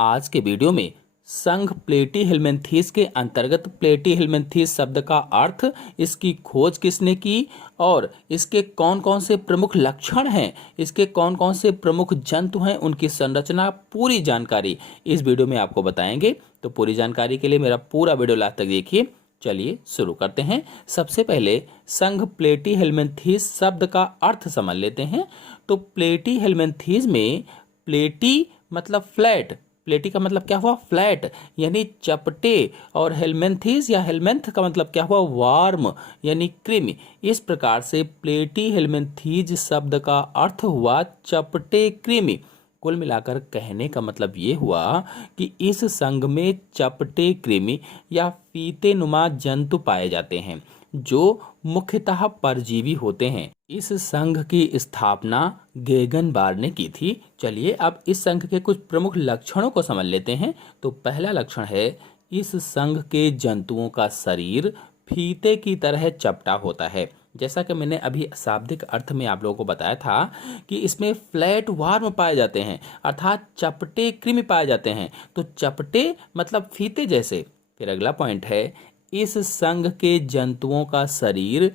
आज के वीडियो में संघ प्लेटीहेल्मिन्थीस के अंतर्गत प्लेटीहेल्मिन्थीस शब्द का अर्थ, इसकी खोज किसने की और इसके कौन कौन से प्रमुख लक्षण हैं, इसके कौन कौन से प्रमुख जंतु हैं, उनकी संरचना, पूरी जानकारी इस वीडियो में आपको बताएंगे। तो पूरी जानकारी के लिए मेरा पूरा वीडियो लास्ट तक देखिए। चलिए शुरू करते हैं। सबसे पहले संघ प्लेटीहेल्मिन्थीस शब्द का अर्थ समझ लेते हैं। तो प्लेटीहेल्मिन्थीस में प्लेटी मतलब फ्लैट, प्लेटी का मतलब क्या हुआ, फ्लैट यानी चपटे, और हेलमेंथीस या हेलमेंथ का मतलब क्या हुआ, वार्म यानी कृमि। इस प्रकार से प्लेटी हेलमेंथीज शब्द का अर्थ हुआ चपटे कृमि। कुल मिलाकर कहने का मतलब ये हुआ कि इस संघ में चपटे कृमि या फीते नुमा जंतु पाए जाते हैं जो मुख्यतः परजीवी होते हैं। इस संघ की स्थापना गेगन बार ने की थी। चलिए अब इस संघ के कुछ प्रमुख लक्षणों को समझ लेते हैं। तो पहला लक्षण है, इस संघ के जंतुओं का शरीर फीते की तरह चपटा होता है। जैसा कि मैंने अभी शाब्दिक अर्थ में आप लोगों को बताया था कि इसमें फ्लैट वार्म पाए जाते हैं, अर्थात चपटे कृमि पाए जाते हैं। तो चपटे मतलब फीते जैसे। फिर अगला पॉइंट है, इस संघ के जंतुओं का शरीर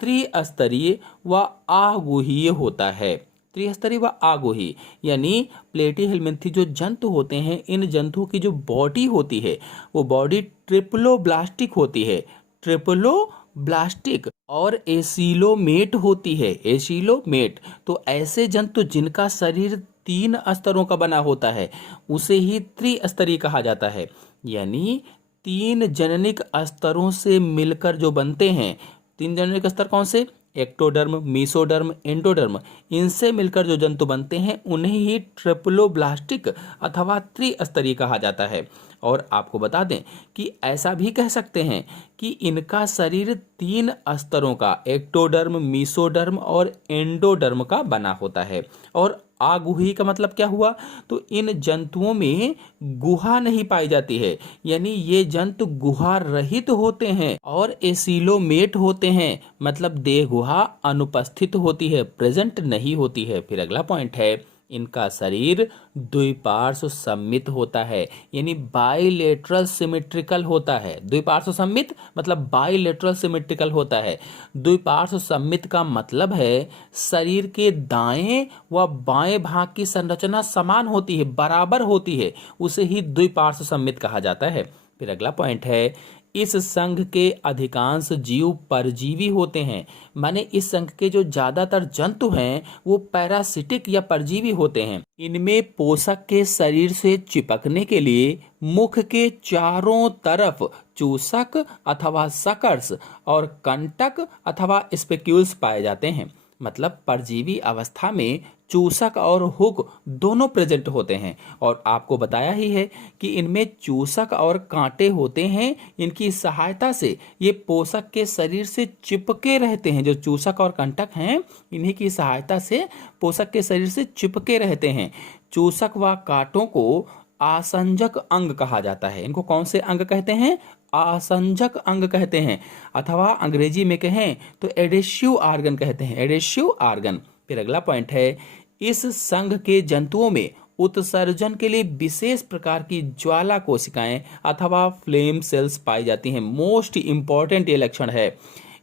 त्रिस्तरीय व आगुहीय होता है। त्रिस्तरीय व आगुहीय यानी प्लेटीहेल्मिन्थी जो जंतु होते हैं, इन जंतुओं की जो बॉडी होती है वो बॉडी ट्रिप्लोब्लास्टिक होती है, ट्रिप्लोब्लास्टिक, और एसिलोमेट होती है, एसिलोमेट। तो ऐसे जंतु जिनका शरीर 3 स्तरों का बना होता है उसे ही त्रिस्तरीय कहा जाता है। यानी 3 जननिक स्तरों से मिलकर जो बनते हैं, 3 जननिक स्तर कौन से, एक्टोडर्म, मीसोडर्म, एंडोडर्म, इनसे मिलकर जो जंतु बनते हैं उन्हें ही ट्रिप्लोब्लास्टिक अथवा त्रिस्तरीय कहा जाता है। और आपको बता दें कि ऐसा भी कह सकते हैं कि इनका शरीर 3 स्तरों का, एक्टोडर्म, मीसोडर्म और एंडोडर्म का बना होता है। और आगुही का मतलब क्या हुआ, तो इन जंतुओं में गुहा नहीं पाई जाती है, यानी ये जंतु गुहा रहित होते हैं और एसिलोमेट होते हैं, मतलब देह गुहा अनुपस्थित होती है, प्रेजेंट नहीं होती है। फिर अगला पॉइंट है, इनका शरीर द्विपार्श्व सममित होता है, यानी बाइलेटरल सिमेट्रिकल होता है। द्विपार्श्व सममित मतलब बाइलेटरल सिमेट्रिकल होता है। द्विपार्श्व सममित का मतलब है शरीर के दाएं व बाएं भाग की संरचना समान होती है, बराबर होती है, उसे ही द्विपार्श्व सममित कहा जाता है। फिर अगला पॉइंट है, इस संघ के अधिकांश जीव परजीवी होते हैं, माने इस संघ के जो ज्यादातर जंतु हैं वो पैरासिटिक या परजीवी होते हैं। इनमें पोषक के शरीर से चिपकने के लिए मुख के चारों तरफ चूसक अथवा सकर्स और कंटक अथवा स्पेक्यूल्स पाए जाते हैं। मतलब परजीवी अवस्था में चूसक और हुक दोनों प्रेजेंट होते हैं। और आपको बताया ही है कि इनमें चूसक और कांटे होते हैं, इनकी सहायता से ये पोषक के शरीर से चिपके रहते हैं। जो चूसक और कंटक हैं, इन्हीं की सहायता से पोषक के शरीर से चिपके रहते हैं। चूसक व कांटों को आसंजक अंग कहा जाता है। इनको कौन से अंग कहते हैं, आसंजक अंग कहते हैं, अथवा अंग्रेजी में कहें तो एडेसिव आर्गन कहते हैं, एडेसिव आर्गन। फिर अगला पॉइंट है, इस संघ के जंतुओं में उत्सर्जन के लिए विशेष प्रकार की ज्वाला कोशिकाएं अथवा फ्लेम सेल्स पाई जाती हैं। मोस्ट इंपॉर्टेंट ये लक्षण है।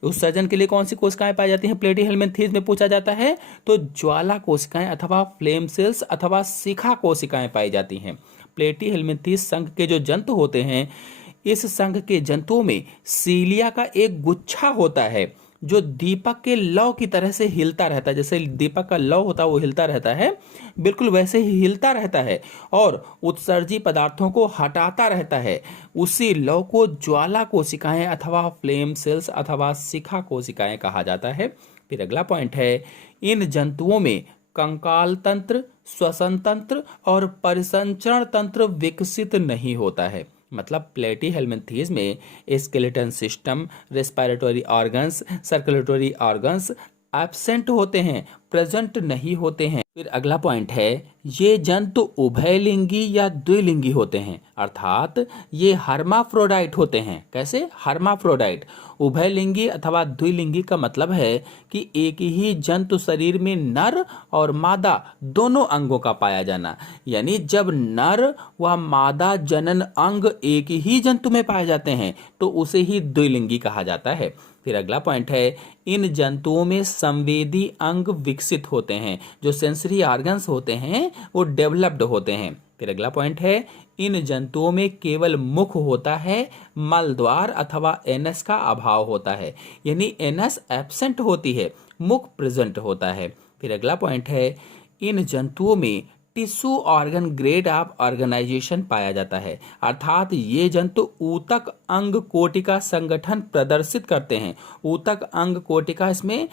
उत्सर्जन के लिए कौन सी कोशिकाएं पाई जाती हैं, प्लेटीहेल्मिन्थीस में पूछा जाता है तो ज्वाला कोशिकाएं अथवा फ्लेम सेल्स अथवा शिखा कोशिकाएं पाई जाती हैं। प्लेटीहेल्मिन्थीस संघ के जो जंतु होते हैं, इस संघ के जंतुओं में सीलिया का एक गुच्छा होता है जो दीपक के लौ की तरह से हिलता रहता है। जैसे दीपक का लौ होता है वो हिलता रहता है, बिल्कुल वैसे ही हिलता रहता है और उत्सर्जी पदार्थों को हटाता रहता है। उसी लौ को ज्वाला कोशिकाएं अथवा फ्लेम सेल्स अथवा शिखा कोशिकाएं कहा जाता है। फिर अगला पॉइंट है, इन जंतुओं में कंकाल तंत्र, श्वसन तंत्र और परिसंचरण तंत्र विकसित नहीं होता है। मतलब प्लेटीहेल्मिन्थीस में skeleton system, respiratory organs, circulatory organs absent होते हैं, प्रेजेंट नहीं होते हैं। फिर अगला पॉइंट है, ये जंतु उभयलिंगी या द्विलिंगी होते हैं, अर्थात ये हर्माफ्रोडाइट होते हैं। कैसे? हर्माफ्रोडाइट। उभयलिंगी अथवा द्विलिंगी का मतलब है कि एक ही जंतु शरीर में नर और मादा दोनों अंगों का पाया जाना, यानी जब नर व मादा जनन अंग एक ही जंतु में पाए जाते हैं तो उसे ही द्विलिंगी कहा जाता है। फिर अगला पॉइंट है, इन जंतुओं में संवेदी अंग विकसित होते हैं, जो सेंसरी ऑर्गन्स होते हैं वो डेवलप्ड होते हैं। फिर अगला पॉइंट है, इन जंतुओं में केवल मुख होता है, मलद्वार अथवा एनस का अभाव होता है, यानी एनस एब्सेंट होती है, मुख प्रेजेंट होता है। फिर अगला पॉइंट है, इन जंतुओं में tissue organ grade of organization पाया जाता है, अर्थात ये जंतु ऊतक अंग कोटिका संगठन प्रदर्शित करते हैं। ऊतक अंग कोटिका इसमें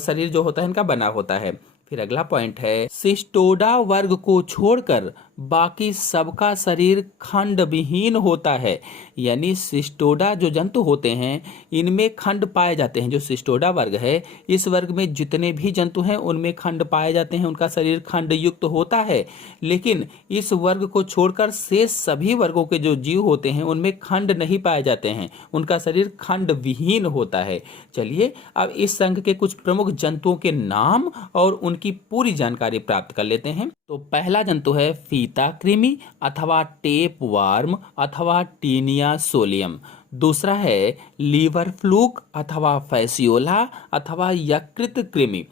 शरीर जो होता है इनका बना होता है। फिर अगला पॉइंट है, सिस्टोडा वर्ग को छोड़कर बाकी सबका शरीर खंड विहीन होता है, यानी सिस्टोडा जो जंतु होते हैं इनमें खंड पाए जाते हैं। जो सिस्टोडा वर्ग है, इस वर्ग में जितने भी जंतु हैं उनमें खंड पाए जाते हैं, उनका शरीर खंड युक्त होता है। लेकिन इस वर्ग को छोड़कर शेष सभी वर्गों के जो जीव होते हैं उनमें खंड नहीं पाए जाते हैं, उनका शरीर खंड विहीन होता है। चलिए अब इस संघ के कुछ प्रमुख जंतुओं के नाम और उनकी पूरी जानकारी प्राप्त कर लेते हैं। तो पहला जंतु है फीता कृमि अथवा टेप वार्म अथवा टीनिया सोलियम। दूसरा है लीवर फ्लूक अथवा फैसियोला अथवा यकृत कृमि।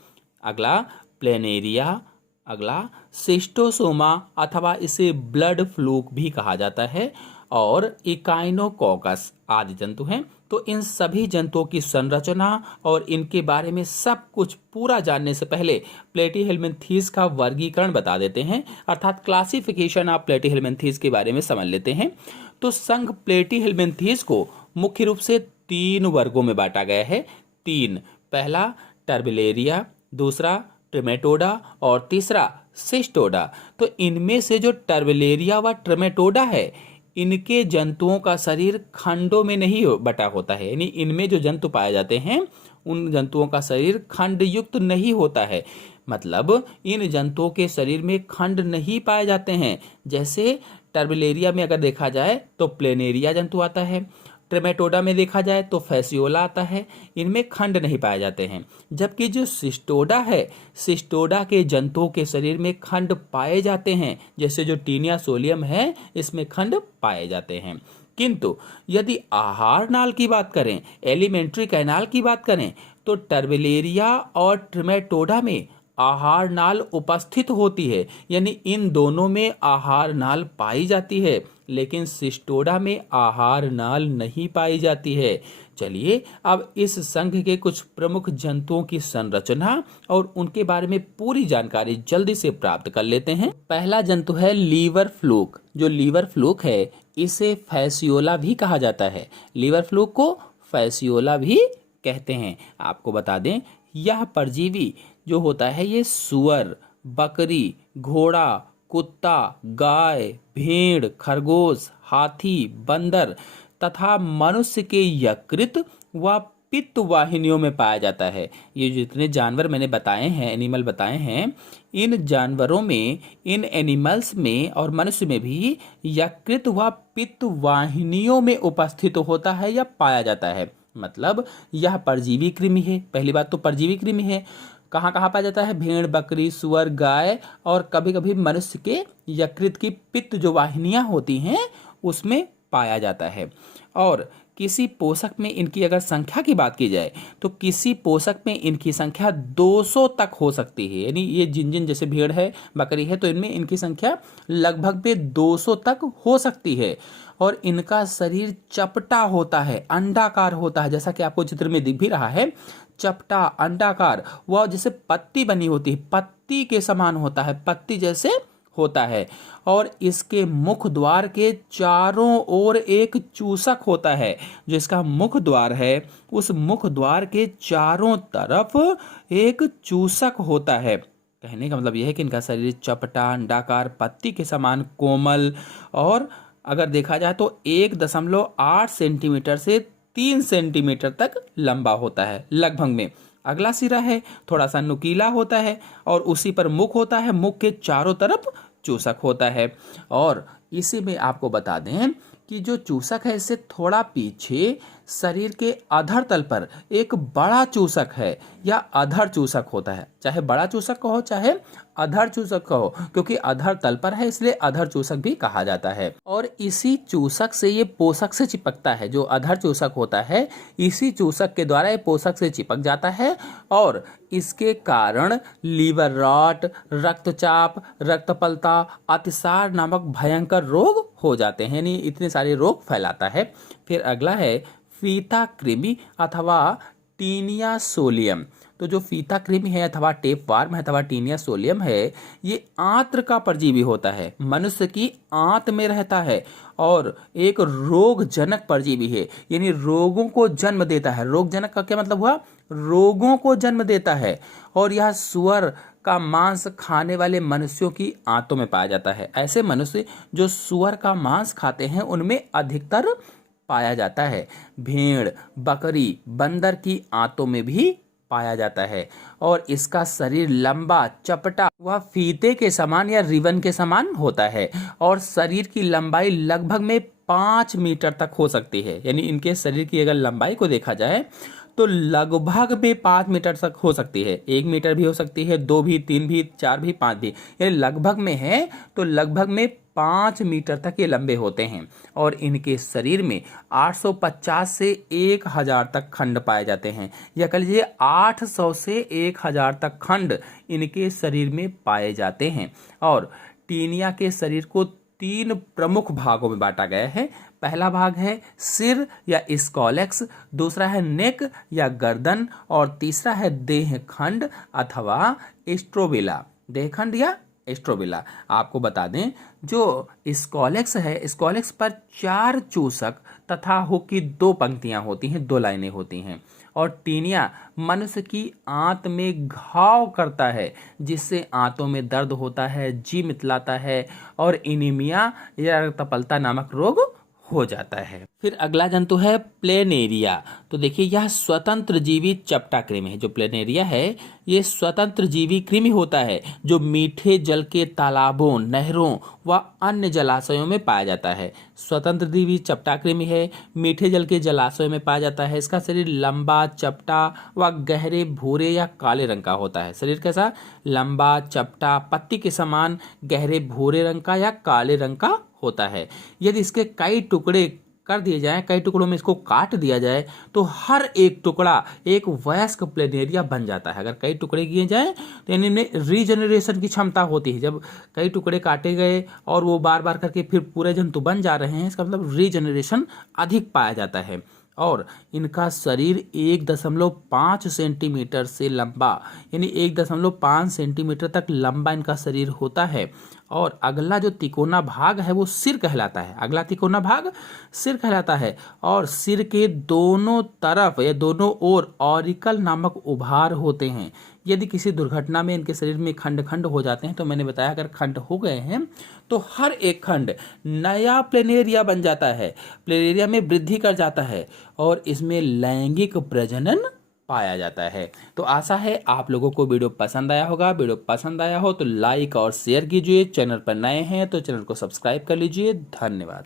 अगला प्लेनेरिया। अगला सिस्टोसोमा अथवा इसे ब्लड फ्लूक भी कहा जाता है, और इकाइनोकोकस आदि जंतु हैं। तो इन सभी जंतुओं की संरचना और इनके बारे में सब कुछ पूरा जानने से पहले प्लेटीहेल्मिन्थीज का वर्गीकरण बता देते हैं, अर्थात क्लासिफिकेशन ऑफ प्लेटीहेल्मिन्थीज के बारे में समझ लेते हैं। तो संघ प्लेटीहेल्मिन्थीज को मुख्य रूप से 3 वर्गों में बांटा गया है। 3, पहला टर्बिलेरिया, दूसरा ट्रिमेटोडा और तीसरा सिस्टोडा। तो इनमें से जो टर्बिलेरिया व ट्रिमेटोडा है इनके जंतुओं का शरीर खंडों में नहीं बटा होता है, यानी इनमें जो जंतु पाए जाते हैं उन जंतुओं का शरीर खंड युक्त नहीं होता है, मतलब इन जंतुओं के शरीर में खंड नहीं पाए जाते हैं। जैसे टर्बिलेरिया में अगर देखा जाए तो प्लेनेरिया जंतु आता है, ट्रेमेटोडा में देखा जाए तो फैसियोला आता है, इनमें खंड नहीं पाए जाते हैं। जबकि जो सिस्टोडा है, सिस्टोडा के जंतुओं के शरीर में खंड पाए जाते हैं, जैसे जो टीनिया सोलियम है इसमें खंड पाए जाते हैं। किंतु यदि आहार नाल की बात करें, एलिमेंट्री कैनाल की बात करें, तो टर्बिलेरिया और ट्रिमेटोडा में आहार नाल उपस्थित होती है, यानी इन दोनों में आहार नाल पाई जाती है, लेकिन सिस्टोडा में आहार नाल नहीं पाई जाती है। चलिए अब इस संघ के कुछ प्रमुख जंतुओं की संरचना और उनके बारे में पूरी जानकारी जल्दी से प्राप्त कर लेते हैं। पहला जंतु है लीवर फ्लूक। जो लीवर फ्लूक है इसे फैसियोला भी कहा जाता है, लीवर फ्लूक को फैसियोला भी कहते हैं। आपको बता दें यह परजीवी जो होता है ये सुअर, बकरी, घोड़ा, कुत्ता, गाय, भेड़, खरगोश, हाथी, बंदर तथा मनुष्य के यकृत व पित्त वाहिनियों में पाया जाता है। ये जितने जानवर मैंने बताए हैं, एनिमल बताए हैं, इन जानवरों में, इन एनिमल्स में और मनुष्य में भी यकृत व पित्त वाहिनियों में उपस्थित होता है या पाया जाता है। मतलब यह परजीवी कृमि है। पहली बात तो परजीवी कृमि है। कहाँ कहाँ पाया जाता है? भेड़, बकरी, सुअर, गाय और कभी कभी मनुष्य के यकृत की पित्त जो वाहिनियां होती हैं उसमें पाया जाता है। और किसी पोषक में इनकी अगर संख्या की बात की जाए तो किसी पोषक में इनकी संख्या 200 तक हो सकती है, यानी ये जिन जैसे भेड़ है, बकरी है, तो इनमें इनकी संख्या लगभग पे 200 तक हो सकती है। और इनका शरीर चपटा होता है, अंडाकार होता है, जैसा कि आपको चित्र में दिख भी रहा है, चपटा अंडाकार, वह जैसे पत्ती बनी होती है, पत्ती के समान होता है, पत्ती जैसे होता है। और इसके मुख द्वार के चारों ओर एक चूसक होता है। जो इसका मुख द्वार है उस मुख द्वार के चारों तरफ एक चूसक होता है। कहने का मतलब यह है कि इनका शरीर चपटा, अंडाकार, पत्ती के समान कोमल और अगर देखा जाए तो 1.8 सेंटीमीटर से 3 सेंटीमीटर तक लंबा होता है लगभग में। अगला सिरा है थोड़ा सा नुकीला होता है और उसी पर मुख होता है, मुख के चारों तरफ चूसक होता है। और इसी में आपको बता दें कि जो चूसक है इससे थोड़ा पीछे शरीर के अधर तल पर एक बड़ा चूसक है या अधर चूसक होता है, चाहे बड़ा चूसक कहो चाहे अधर चूसक कहो, क्योंकि अधर तल पर है इसलिए अधर चूसक भी कहा जाता है। और इसी चूसक से ये पोषक से चिपकता है, जो अधर चूसक होता है इसी चूसक के द्वारा ये पोषक से चिपक जाता है और इसके कारण लीवर रॉट, रक्तचाप, रक्तपलता, अतिसार नामक भयंकर रोग हो जाते हैं, यानी इतने सारे रोग फैलाता है। फिर अगला है फीता कृमि अथवा टीनिया सोलियम। तो जो फीता कृमि है अथवा टेप वार्म है अथवा टीनिया सोलियम है, ये आंत्र का परजीवी होता है, मनुष्य की आंत में रहता है और एक रोगजनक परजीवी है, यानी रोगों को जन्म देता है। रोगजनक का क्या मतलब हुआ? रोगों को जन्म देता है। और यह सुअर का मांस खाने वाले मनुष्यों की आंतों में पाया जाता है। ऐसे मनुष्य जो सुअर का मांस खाते हैं उनमें अधिकतर पाया जाता है। भेड़, बकरी, बंदर की आंतों में भी पाया जाता है और इसका शरीर लंबा, चपटा व फीते के समान या रिबन के समान होता है और शरीर की लंबाई लगभग में 5 मीटर तक हो सकती है। यानी इनके शरीर की अगर लंबाई को देखा जाए तो लगभग में 5 मीटर तक हो सकती है। 1 मीटर भी हो सकती है, 2 भी, 3 भी, 4 भी, 5 भी, ये लगभग में है तो लगभग में 5 मीटर तक ये लंबे होते हैं और इनके शरीर में 850 से 1000 तक खंड पाए जाते हैं, या कह लीजिए 800 से 1000 तक खंड इनके शरीर में पाए जाते हैं। और टीनिया के शरीर को 3 प्रमुख भागों में बांटा गया है। पहला भाग है सिर या स्कॉलेक्स, दूसरा है नेक या गर्दन और तीसरा है देह खंड अथवा स्ट्रोबिला, देह खंड या स्ट्रोबिला। आपको बता दें जो स्कॉलेक्स है, स्कॉलेक्स पर 4 चूसक तथा हुक की 2 पंक्तियां होती हैं, 2 लाइनें होती हैं। और टीनिया मनुष्य की आंत में घाव करता है जिससे आंतों में दर्द होता है, जी मितलाता है और इनीमिया या रक्तपलता नामक रोग हो जाता है। फिर अगला जंतु है प्लेनेरिया। तो देखिए यह स्वतंत्र जीवी चपटा कृमि है। जो प्लेनेरिया है ये स्वतंत्र जीवी कृमि होता है जो मीठे जल के तालाबों, नहरों व अन्य जलाशयों में पाया जाता है। स्वतंत्र जीवी चपटा कृमि है, मीठे जल के जलाशयों में पाया जाता है। इसका शरीर लंबा, चपटा व गहरे भूरे या काले रंग का होता है। शरीर कैसा? लंबा, चपटा, पत्ती के समान, गहरे भूरे रंग का या काले रंग का होता है। यदि इसके कई टुकड़े कर दिए जाएं, कई टुकड़ों में इसको काट दिया जाए तो हर एक टुकड़ा एक वयस्क प्लेनेरिया बन जाता है। अगर कई टुकड़े किए जाएं तो इनमें रीजनरेशन की क्षमता होती है। जब कई टुकड़े काटे गए और वो बार बार करके फिर पूरे जंतु बन जा रहे हैं, इसका मतलब रीजनरेशन अधिक पाया जाता है। और इनका शरीर 1.5 सेंटीमीटर से लंबा, यानी 1.5 सेंटीमीटर तक लंबा इनका शरीर होता है। और अगला जो तिकोना भाग है वो सिर कहलाता है। अगला तिकोना भाग सिर कहलाता है और सिर के दोनों तरफ या दोनों ओर ऑरिकल नामक उभार होते हैं। यदि किसी दुर्घटना में इनके शरीर में खंड खंड हो जाते हैं, तो मैंने बताया अगर खंड हो गए हैं तो हर एक खंड नया प्लेनेरिया बन जाता है, प्लेनेरिया में वृद्धि कर जाता है और इसमें लैंगिक प्रजनन पाया जाता है। तो आशा है आप लोगों को वीडियो पसंद आया होगा। वीडियो पसंद आया हो तो लाइक और शेयर कीजिए। चैनल पर नए हैं तो चैनल को सब्सक्राइब कर लीजिए। धन्यवाद।